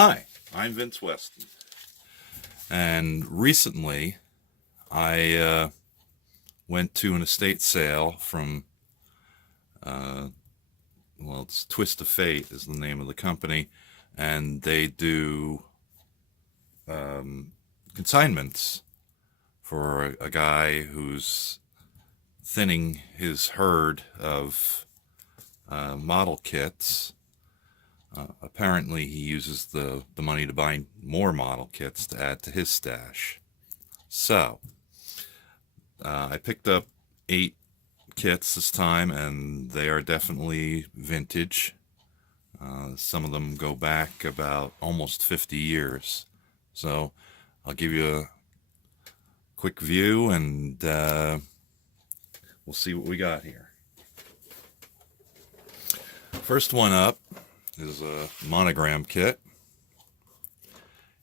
Hi, I'm Vince Weston, and recently I went to an estate sale from, uh, well, it's Twist of Fate is the name of the company, and they do um, consignments for a guy who's thinning his herd of model kits. Apparently, he uses the money to buy more model kits to add to his stash. So, I picked up 8 kits this time, and they are definitely vintage. Some of them go back about almost 50 years. So, I'll give you a quick view, and we'll see what we got here. First one up is a Monogram kit.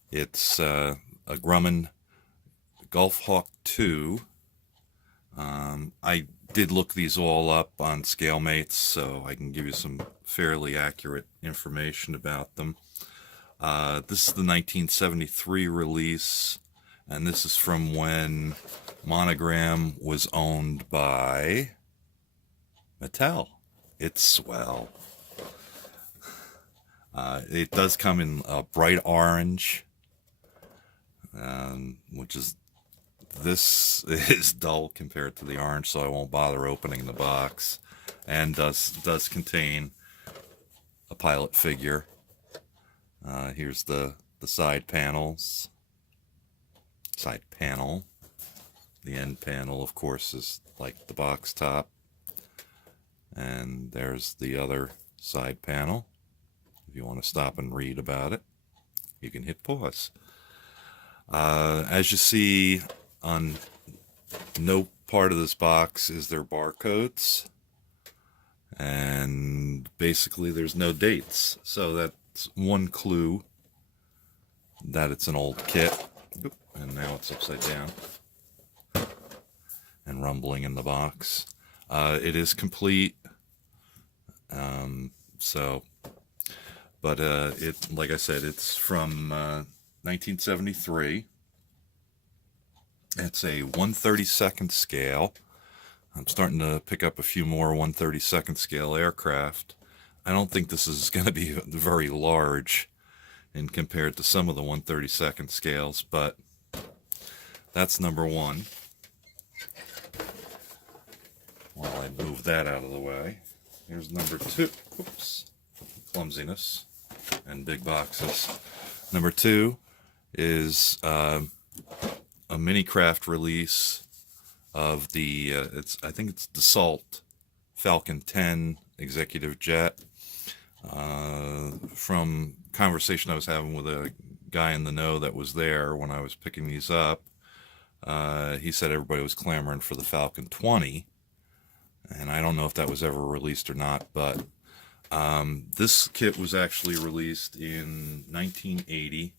It's a Grumman Gulf Hawk 2. I did look these all up on ScaleMates, so I can give you some fairly accurate information about them. This is the 1973 release, and this is from when Monogram was owned by Mattel. It's swell. It does come in a bright orange, which is, this is dull compared to the orange, so I won't bother opening the box. And does contain a pilot figure. Here's the side panels. Side panel. The end panel, of course, is like the box top. And there's the other side panel. If you want to stop and read about it, you can hit pause. As you see, on no part of this box is there barcodes, and basically there's no dates. So that's one clue that it's an old kit. And now it's upside down and rumbling in the box. It is complete. But like I said, it's from 1973. It's a 1/32 scale. I'm starting to pick up a few more 1/32 scale aircraft. I don't think this is going to be very large in compared to some of the 1/32 scales, but that's number one. While I move that out of the way, here's number two. Oops, clumsiness and big boxes. Number two is a Minicraft release of the I think it's Dassault Falcon 10 executive jet. From conversation I was having with a guy in the know that was there when I was picking these up, he said everybody was clamoring for the Falcon 20, and I don't know if that was ever released or not, but this kit was actually released in 1980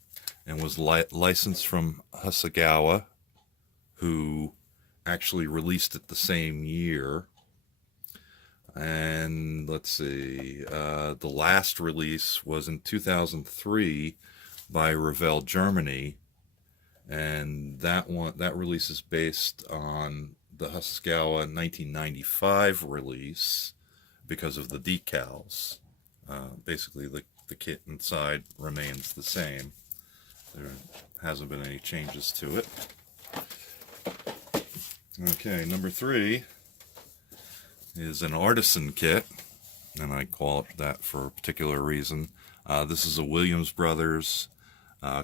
and was licensed from Hasegawa, who actually released it the same year. And let's see, the last release was in 2003 by Revell Germany, and that release is based on the Hasegawa 1995 release because of the decals. Basically, the kit inside remains the same. There hasn't been any changes to it. Okay, number three is an Artisan kit, and I call it that for a particular reason. This is a Williams Brothers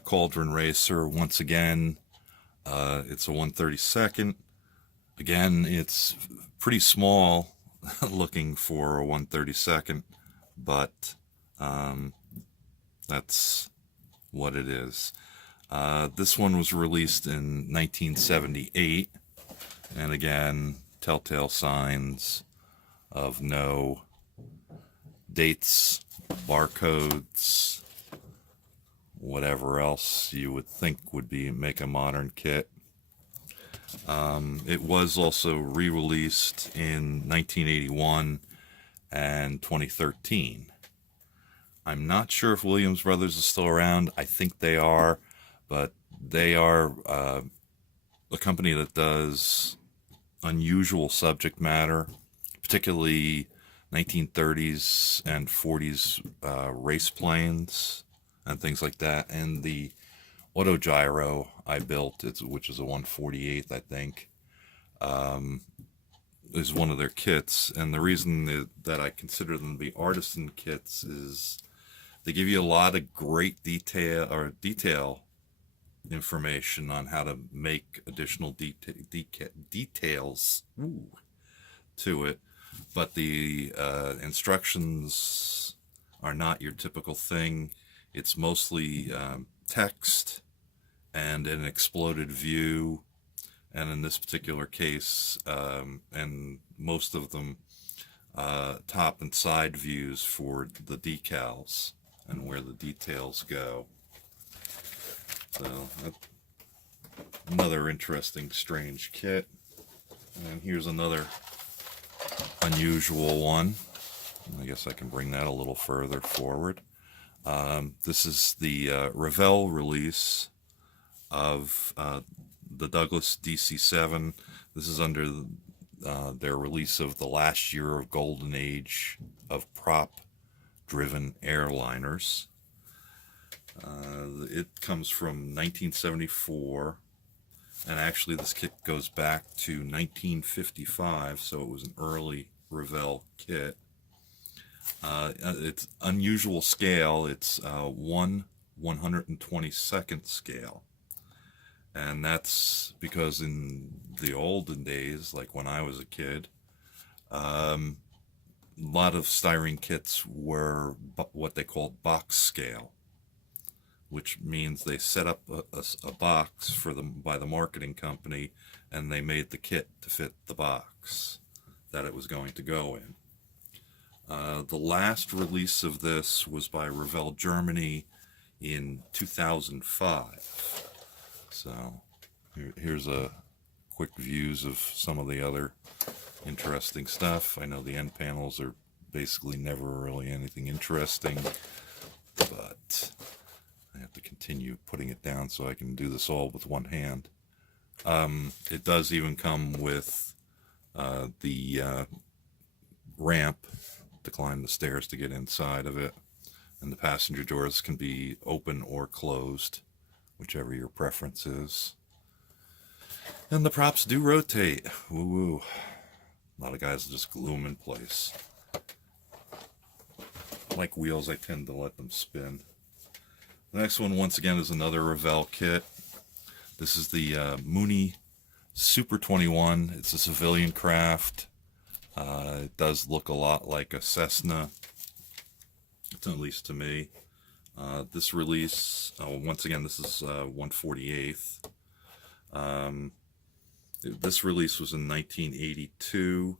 Cauldron Racer. Once again, it's a 1/32. Again, it's pretty small looking for a 1/32, but that's what it is. This one was released in 1978, and again, telltale signs of no dates, barcodes, whatever else you would think would make a modern kit. It was also re-released in 1981 and 2013. I'm not sure if Williams Brothers is still around. I think they are, but they are a company that does unusual subject matter, particularly 1930s and 40s race planes and things like that. And the autogyro I built, which is a 148th, I think, is one of their kits. And the reason that I consider them the Artisan kits is they give you a lot of great detail information on how to make additional details to it, but the instructions are not your typical thing. It's mostly text and an exploded view, and in this particular case, and most of them, top and side views for the decals and where the details go. So another interesting, strange kit. And here's another unusual one. I guess I can bring that a little further forward. This is the Revell release of the Douglas DC-7. This is under their release of the last year of golden age of prop-driven airliners. It comes from 1974, and actually this kit goes back to 1955, so it was an early Revell kit. It's unusual scale. It's 1/122nd scale, and that's because in the olden days, like when I was a kid, a lot of styrene kits were what they called box scale, which means they set up a box for them by the marketing company, and they made the kit to fit the box that it was going to go in. The last release of this was by Revell Germany in 2005. So here's a quick views of some of the other interesting stuff. I know the end panels are basically never really anything interesting, but I have to continue putting it down so I can do this all with one hand. It does even come with the ramp to climb the stairs to get inside of it, and the passenger doors can be open or closed, whichever your preference is. And the props do rotate. Woo-woo. A lot of guys just glue them in place. Like wheels, I tend to let them spin. The next one, once again, is another Revell kit. This is the Mooney Super 21. It's a civilian craft. It does look a lot like a Cessna, at least to me. This release, once again, this is 1/48th. This release was in 1982.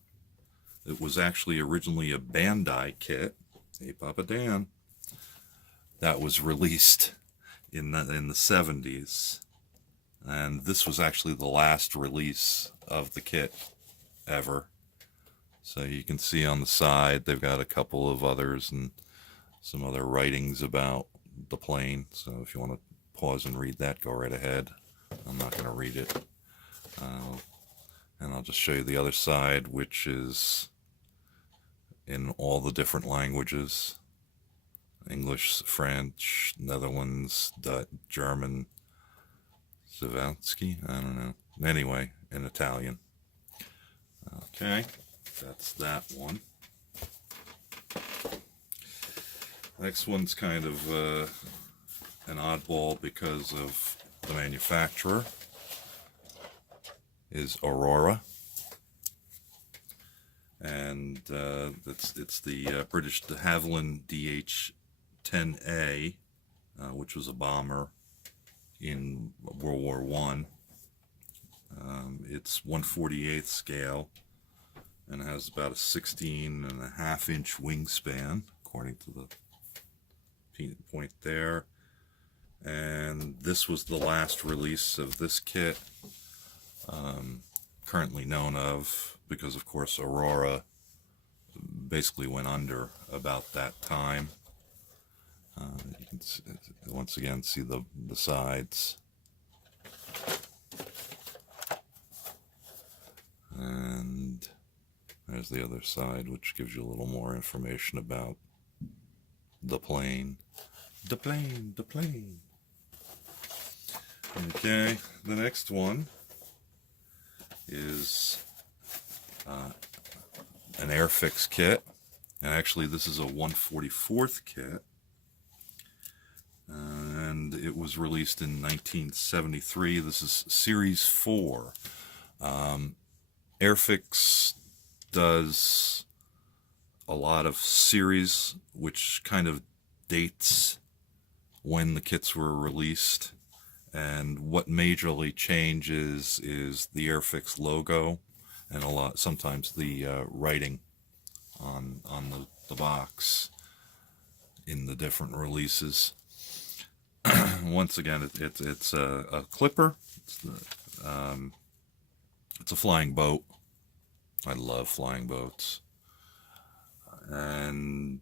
It was actually originally a Bandai kit. Hey, Papa Dan. That was released in the 70s. And this was actually the last release of the kit ever. So you can see on the side they've got a couple of others and some other writings about the plane. So if you want to pause and read that, go right ahead. I'm not going to read it. And I'll just show you the other side, which is in all the different languages. English, French, Netherlands, Dutch, German, Savansky, I don't know. Anyway, in Italian. Okay, that's that one. Next one's kind of an oddball because of the manufacturer. Is Aurora. And it's the British de Havilland DH-10A, which was a bomber in World War I. It's 1/48th scale and has about a 16.5-inch wingspan, according to the point there. And this was the last release of this kit, currently known of, because of course Aurora basically went under about that time. You can once again see the sides. And there's the other side, which gives you a little more information about the plane. The plane, the plane. Okay, the next one is an Airfix kit. And actually, this is a 1/44th kit. And it was released in 1973. This is Series 4. Airfix does a lot of series, which kind of dates when the kits were released. And what majorly changes is the Airfix logo, and sometimes the writing on the box in the different releases. Once again, it's a clipper. It's a flying boat. I love flying boats. And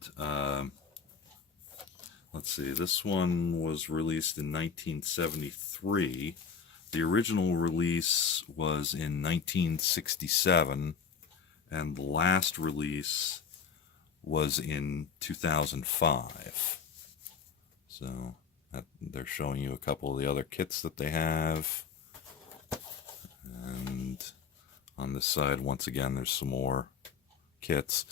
let's see, this one was released in 1973. The original release was in 1967, and the last release was in 2005. So they're showing you a couple of the other kits that they have. And on this side, once again, there's some more kits.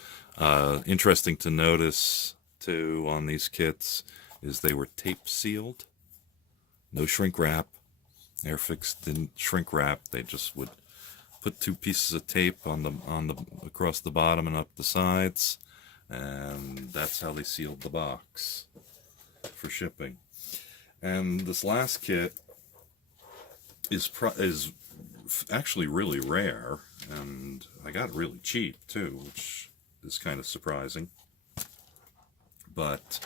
Interesting to notice, too, on these kits is they were tape sealed. No shrink wrap. Airfix didn't shrink wrap. They just would put 2 pieces of tape on the across the bottom and up the sides, and that's how they sealed the box for shipping. And this last kit is actually really rare, and I got it really cheap too, which is kind of surprising. But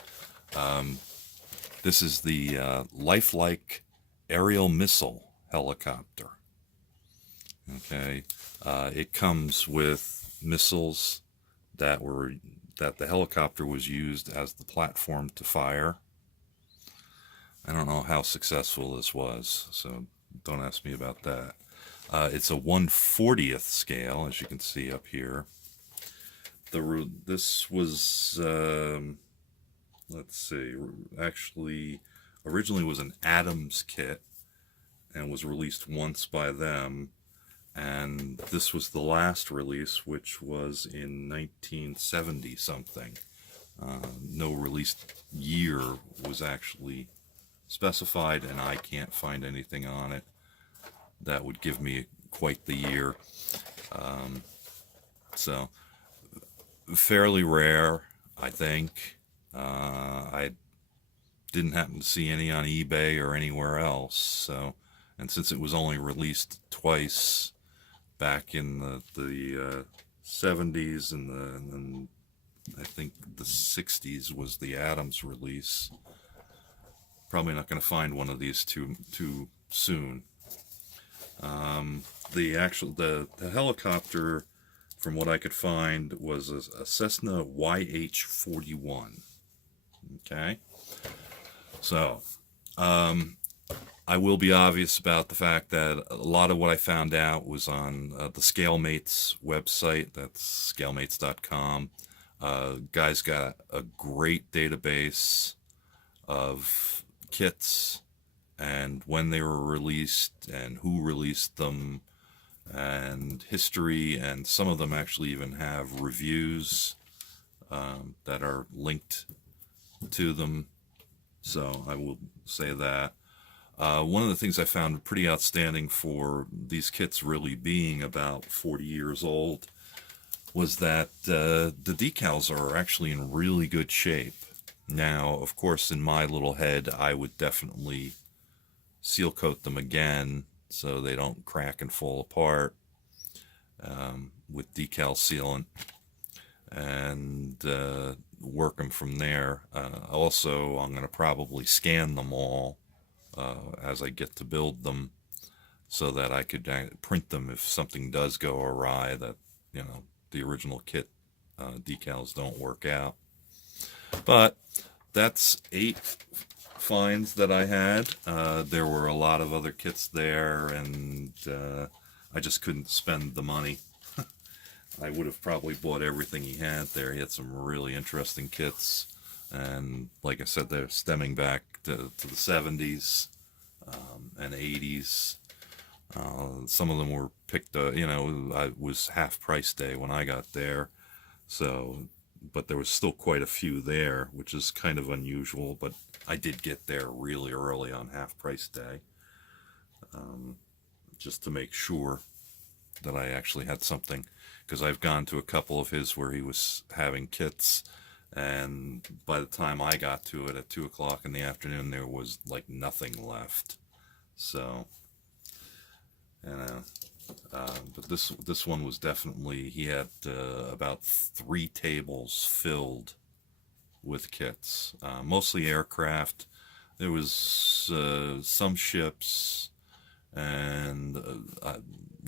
this is the lifelike aerial missile helicopter. Okay, it comes with missiles that the helicopter was used as the platform to fire. I don't know how successful this was, so don't ask me about that. It's a 1/40th scale, as you can see up here. This was, let's see, actually originally was an Adams kit and was released once by them. And this was the last release, which was in 1970 something. No release year was actually specified, and I can't find anything on it that would give me quite the year. So fairly rare, I think. I didn't happen to see any on eBay or anywhere else. So, and since it was only released twice back in the 70s and I think the 60s was the Adams release, probably not going to find one of these too soon. The helicopter, from what I could find, was a Cessna YH-41. Okay, so I will be obvious about the fact that a lot of what I found out was on the ScaleMates website. That's scalemates.com. Guys got a great database of kits and when they were released and who released them and history, and some of them actually even have reviews that are linked to them. So I will say that. One of the things I found pretty outstanding for these kits really being about 40 years old was that the decals are actually in really good shape. Now, of course, in my little head, I would definitely seal coat them again so they don't crack and fall apart with decal sealant, and work them from there. Also, I'm going to probably scan them all as I get to build them, so that I could print them if something does go awry, that, you know, the original kit decals don't work out. But that's 8 finds that I had. There were a lot of other kits there, and I just couldn't spend the money. I would have probably bought everything he had there. He had some really interesting kits, and like I said, they're stemming back to the 70s and 80s. Some of them were picked, I was half price day when I got there, so, but there was still quite a few there, which is kind of unusual, but I did get there really early on half price day, just to make sure that I actually had something, because I've gone to a couple of his where he was having kits, and by the time I got to it at 2 o'clock in the afternoon, there was like nothing left. So, you know, but this one was definitely, he had about 3 tables filled with kits, mostly aircraft. There was some ships, and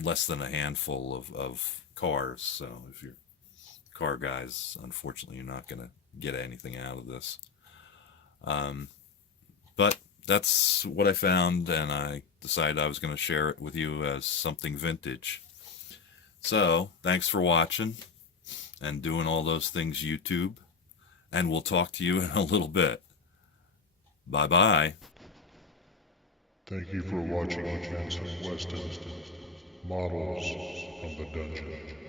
less than a handful of cars. So if you're car guys, unfortunately, you're not going to get anything out of this. But that's what I found, and I decided I was going to share it with you as something vintage. So thanks for watching and doing all those things, YouTube, and we'll talk to you in a little bit. Bye bye. Thank you for watching Advancing Weston Models from the Dungeon.